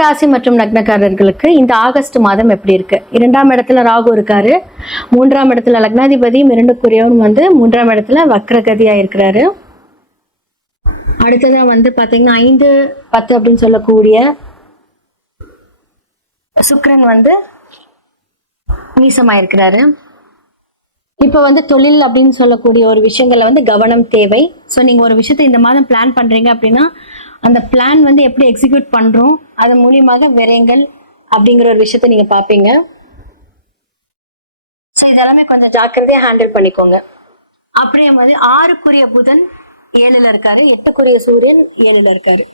ராசி மற்றும் லக்னக்காரர்களுக்கு இந்த ஆகஸ்ட் மாதம் எப்படி இருக்கு? 2ஆம் இடத்துல ராகு இருக்காரு, 3ஆம் இடத்துல லக்னாதிபதியும் 2க்குரியவரும் வந்து 3ஆம் இடத்துல வக்ரகதியா இருக்கிறாரு. அடுத்ததான் வந்து பாத்தீங்கன்னா 5, 10 அப்படின்னு சொல்லக்கூடிய சுக்கிரன் வந்து நீசமா இருக்கிறாரு. இப்ப வந்து தொழில் அப்படின்னு சொல்லக்கூடிய ஒரு விஷயங்கள்ல வந்து கவனம் தேவை. ஸோ நீங்க ஒரு விஷயத்தை இந்த மாதம் பிளான் பண்றீங்க அப்படின்னா அந்த பிளான் வந்து எப்படி எக்ஸிக்யூட் பண்றோம் அது மூலியமாக விரயங்கள் அப்படிங்கிற ஒரு விஷயத்த நீங்க பாப்பீங்க. ஸோ இதெல்லாமே கொஞ்சம் ஜாக்கிரதையா ஹேண்டில் பண்ணிக்கோங்க. அப்படியே மாதிரி 6க்குரிய புதன் 7ல இருக்காரு, 8க்குரிய சூரியன் 7ல இருக்காரு.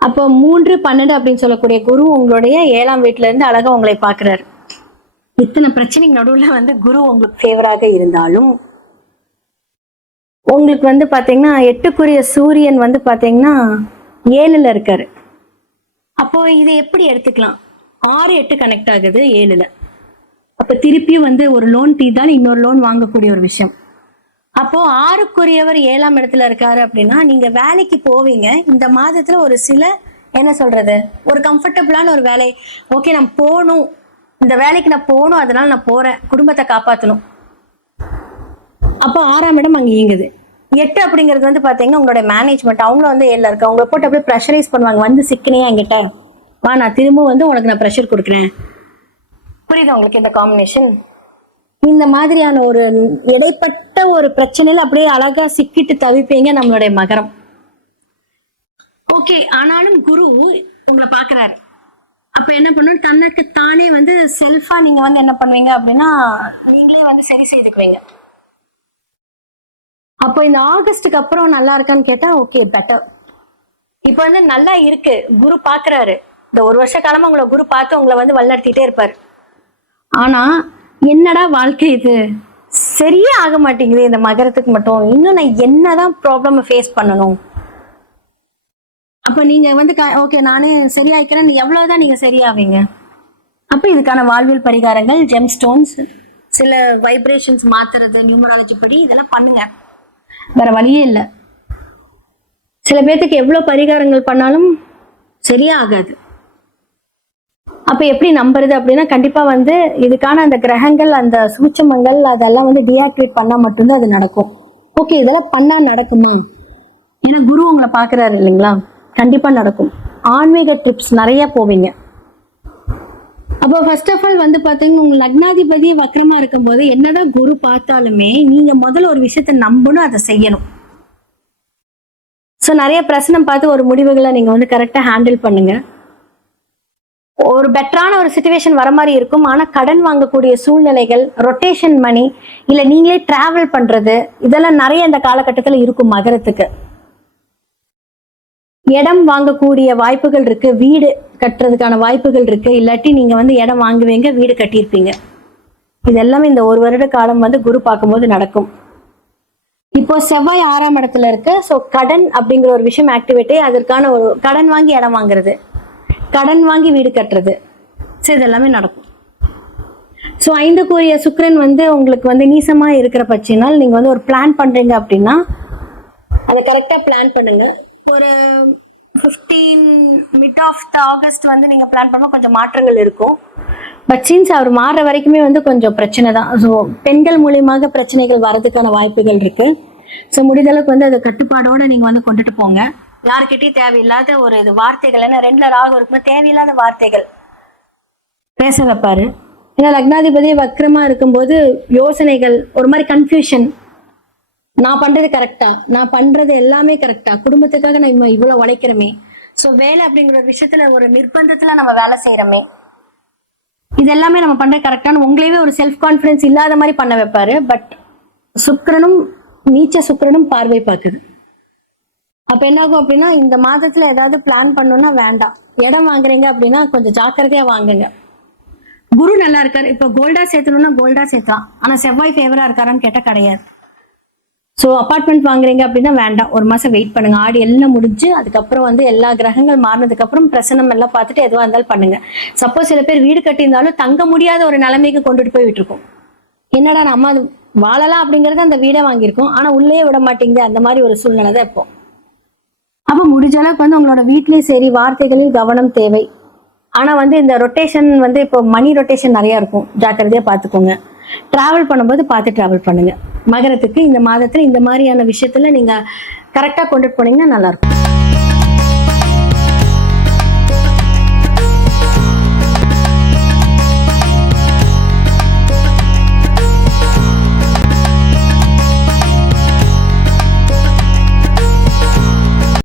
அப்போ 3, 12 அப்படின்னு சொல்லக்கூடிய குரு உங்களுடைய 7ஆம் வீட்டுல இருந்து அழகா உங்களை பாக்குறாரு. இத்தனை பிரச்சனைக்கு நடுவுல வந்து குரு உங்களுக்கு ஃபேவராக இருந்தாலும் உங்களுக்கு வந்து பாத்தீங்கன்னா 8க்குரிய சூரியன் வந்து பாத்தீங்கன்னா 7ல இருக்காரு. அப்போ இதை எப்படி எடுத்துக்கலாம்? 6, 8 கனெக்ட் ஆகுது 7ல. அப்ப திருப்பியும் வந்து ஒரு லோன் தீர்த்தாலும் இன்னொரு லோன் வாங்கக்கூடிய ஒரு விஷயம். அப்போ 6க்குரியவர் 7ஆம் இடத்துல இருக்காரு அப்படின்னா நீங்க வேலைக்கு போவீங்க. இந்த மாதத்துல ஒரு சில என்ன சொல்றது, ஒரு கம்ஃபர்டபுளான ஒரு வேலை, ஓகே நான் போகணும், இந்த வேலைக்கு நான் போகணும், அதனால நான் போறேன், குடும்பத்தை காப்பாற்றணும். அப்போ 6ஆம் இடம் அங்கே இயங்குது. 8 அப்படிங்கிறது வந்து பாத்தீங்கன்னா உங்களுடைய மேனேஜ்மெண்ட், அவங்களும் வந்து 7ல இருக்க அவங்களை போட்டு அப்படியே ப்ரெஷரைஸ் பண்ணுவாங்க. வந்து சிக்கனையா என்கிட்ட வா, நான் திரும்ப வந்து உனக்கு நான் ப்ரெஷர் கொடுக்குறேன். புரியுது உங்களுக்கு இந்த காம்பினேஷன்? இந்த மாதிரியான ஒரு இடைப்பட்ட ஒரு பிரச்சனையில அப்படியே அழகா சிக்கிட்டு தவிப்பீங்க நம்மளுடைய மகரம். ஓகே, ஆனாலும் குரு உங்களை பாக்குறாரு. அப்ப என்ன பண்ணணும், தனக்கு தானே வந்து செல்ஃபா நீங்க வந்து என்ன பண்ணுவீங்க அப்படின்னா நீங்களே வந்து சரி செய்துக்குவீங்க. அப்போ இந்த ஆகஸ்டுக்கு அப்புறம் நல்லா இருக்கான்னு கேட்டா ஓகே பெட்டர். இப்ப வந்து நல்லா இருக்கு, குரு பாக்குறாரு. இந்த ஒரு வருஷ காலமா உங்களை குரு பார்த்து உங்களை வந்து வழிநடத்திட்டே இருப்பாரு. ஆனா என்னடா வாழ்க்கை இது, சரியே ஆக மாட்டேங்குது இந்த மகரத்துக்கு மட்டும், இன்னும் நான் என்னதான் ப்ராப்ளம் ஃபேஸ் பண்ணணும்? அப்ப நீங்க வந்து ஓகே நானே சரியாயிக்கிறேன், எவ்வளவுதான் நீங்க சரியாவீங்க? அப்ப இதுக்கான வாழ்வியல் பரிகாரங்கள், ஜெம் ஸ்டோன்ஸ், சில வைப்ரேஷன்ஸ் மாத்துறது, நியூமராலஜி படி இதெல்லாம் பண்ணுங்க, வேற வழியே இல்லை. சில பேர்த்துக்கு எவ்வளவு பரிகாரங்கள் பண்ணாலும் சரியா ஆகாது. அப்ப எப்படி நம்புறது அப்படின்னா கண்டிப்பா வந்து இதுக்கான அந்த கிரகங்கள், அந்த சூட்சமங்கள் அதெல்லாம் வந்து டீஆக்டிவேட் பண்ணா மட்டும்தான் அது நடக்கும். ஓகே இதெல்லாம் பண்ணா நடக்குமா? ஏன்னா குரு உங்களை பாக்குறாரு இல்லைங்களா, கண்டிப்பா நடக்கும். ஆன்மீக ட்ரிப்ஸ் நிறைய போவீங்க. அப்போ ஃபர்ஸ்ட் ஆஃப் ஆல் வந்து பாத்தீங்கன்னா உங்க லக்னாதிபதியே வக்கரமா இருக்கும் போது என்னதான் குரு பார்த்தாலுமே நீங்க முதல்ல ஒரு விஷயத்த நம்பணும், அதை செய்யணும். ஸோ நிறைய பிரச்சனை பார்த்து ஒரு முடிவுகளை நீங்க வந்து கரெக்டா ஹேண்டில் பண்ணுங்க. ஒரு பெட்டரான ஒரு சிச்சுவேஷன் வர மாதிரி இருக்கும். ஆனா கடன் வாங்கக்கூடிய சூழ்நிலைகள், ரொட்டேஷன் மணி, இல்ல நீங்களே டிராவல் பண்றது, இதெல்லாம் நிறைய இந்த காலகட்டத்துல இருக்கும் மகரத்துக்கு. இடம் வாங்கக்கூடிய வாய்ப்புகள் இருக்கு, வீடு கட்டுறதுக்கான வாய்ப்புகள் இருக்கு, இல்லாட்டி நீங்க வந்து இடம் வாங்குவீங்க, வீடு கட்டியிருப்பீங்க. இது எல்லாமே இந்த ஒரு வருட காலம் வந்து குரு பார்க்கும்போது நடக்கும். இப்போ செவ்வாய் 6ஆம் இடத்துல இருக்கு. ஸோ கடன் அப்படிங்கிற ஒரு விஷயம் ஆக்டிவேட்டே, அதற்கான ஒரு கடன் வாங்கி இடம் வாங்குறது, கடன் வாங்கி வீடு கட்டுறது, ஸோ இதெல்லாமே நடக்கும். ஸோ 5க்குரிய சுக்கிரன் வந்து உங்களுக்கு வந்து நீசமா இருக்கிற பட்சத்தினால் நீங்க வந்து ஒரு பிளான் பண்றீங்க அப்படின்னா அதை கரெக்டா பிளான் பண்ணுங்க. ஒரு 15 மிட் ஆஃப் த ஆகஸ்ட் வந்து நீங்க பிளான் பண்ணா கொஞ்சம் மாற்றங்கள் இருக்கும். பட் சீன்ஸ் அவர் மாறுற வரைக்குமே வந்து கொஞ்சம் பிரச்சனை தான். ஸோ பெண்கள் மூலியமாக பிரச்சனைகள் வர்றதுக்கான வாய்ப்புகள் இருக்கு. ஸோ முடிந்தளவுக்கு வந்து அதை கட்டுப்பாடோட நீங்க வந்து கொண்டுட்டு போங்க. யாருக்கிட்டையும் தேவையில்லாத ஒரு இது வார்த்தைகள், ஏன்னா 2ல ராகு இருக்கும்போது தேவையில்லாத வார்த்தைகள் பேச வைப்பாரு. ஏன்னா லக்னாதிபதி வக்ரமா இருக்கும்போது யோசனைகள் ஒரு மாதிரி கன்ஃபியூஷன், நான் பண்றது கரெக்டா, நான் பண்றது எல்லாமே கரெக்டா, குடும்பத்துக்காக நான் இவ்வளவு உழைக்கிறோமே, ஸோ வேலை அப்படிங்கிற ஒரு விஷயத்துல ஒரு நிர்பந்தத்துல நம்ம வேலை செய்யறோமே, இது எல்லாமே நம்ம பண்றது கரெக்டான உங்களையே ஒரு செல்ஃப் கான்பிடன்ஸ் இல்லாத மாதிரி பண்ண வைப்பாரு. பட் சுக்கிரனும் நீச்ச சுக்கிரனும் பார்வை பார்க்குது. அப்ப என்ன ஆகும் அப்படின்னா இந்த மாதத்துல ஏதாவது பிளான் பண்ணணும்னா வேண்டாம். இடம் வாங்குறீங்க அப்படின்னா கொஞ்சம் ஜாக்கிரதையா வாங்குங்க. குரு நல்லா இருக்காரு. இப்ப கோல்டா சேர்த்தணும்னா கோல்டா சேர்த்தலாம். ஆனா செவ்வாய் ஃபேவரா இருக்காரான்னு கேட்டா கிடையாது. ஸோ அப்பார்ட்மெண்ட் வாங்குறீங்க அப்படின்னா வேண்டாம், ஒரு மாசம் வெயிட் பண்ணுங்க. ஆடி எல்லாம் முடிஞ்சு அதுக்கப்புறம் வந்து எல்லா கிரகங்கள் மாறினதுக்கு அப்புறம் பிரசனம் எல்லாம் பார்த்துட்டு எதுவாக இருந்தாலும் பண்ணுங்க. சப்போஸ் சில பேர் வீடு கட்டியிருந்தாலும் தங்க முடியாத ஒரு நிலைமைக்கு கொண்டுட்டு போய் விட்டுருக்கோம். என்னடா நம்ம வாழலாம் அப்படிங்கறது அந்த வீடை வாங்கியிருக்கோம், ஆனா உள்ளே விட மாட்டேங்குது, அந்த மாதிரி ஒரு சூழ்நிலை தான் இப்போ. அப்ப முடிஞ்ச அளவுக்கு வந்து உங்களோட வீட்லயும் சரி வார்த்தைகளில் கவனம் தேவை. ஆனா வந்து இந்த ரொட்டேஷன் வந்து இப்போ மணி ரொட்டேஷன் நிறைய இருக்கும், ஜாக்கிரதையா பார்த்துக்கோங்க. டிராவல் பண்ணும்போது பார்த்து டிராவல் பண்ணுங்க. மகரத்துக்கு இந்த மாதத்துல இந்த மாதிரியான விஷயத்துல நீங்க கரெக்டா கொண்டுட்டு போனீங்கன்னா நல்லா இருக்கும்.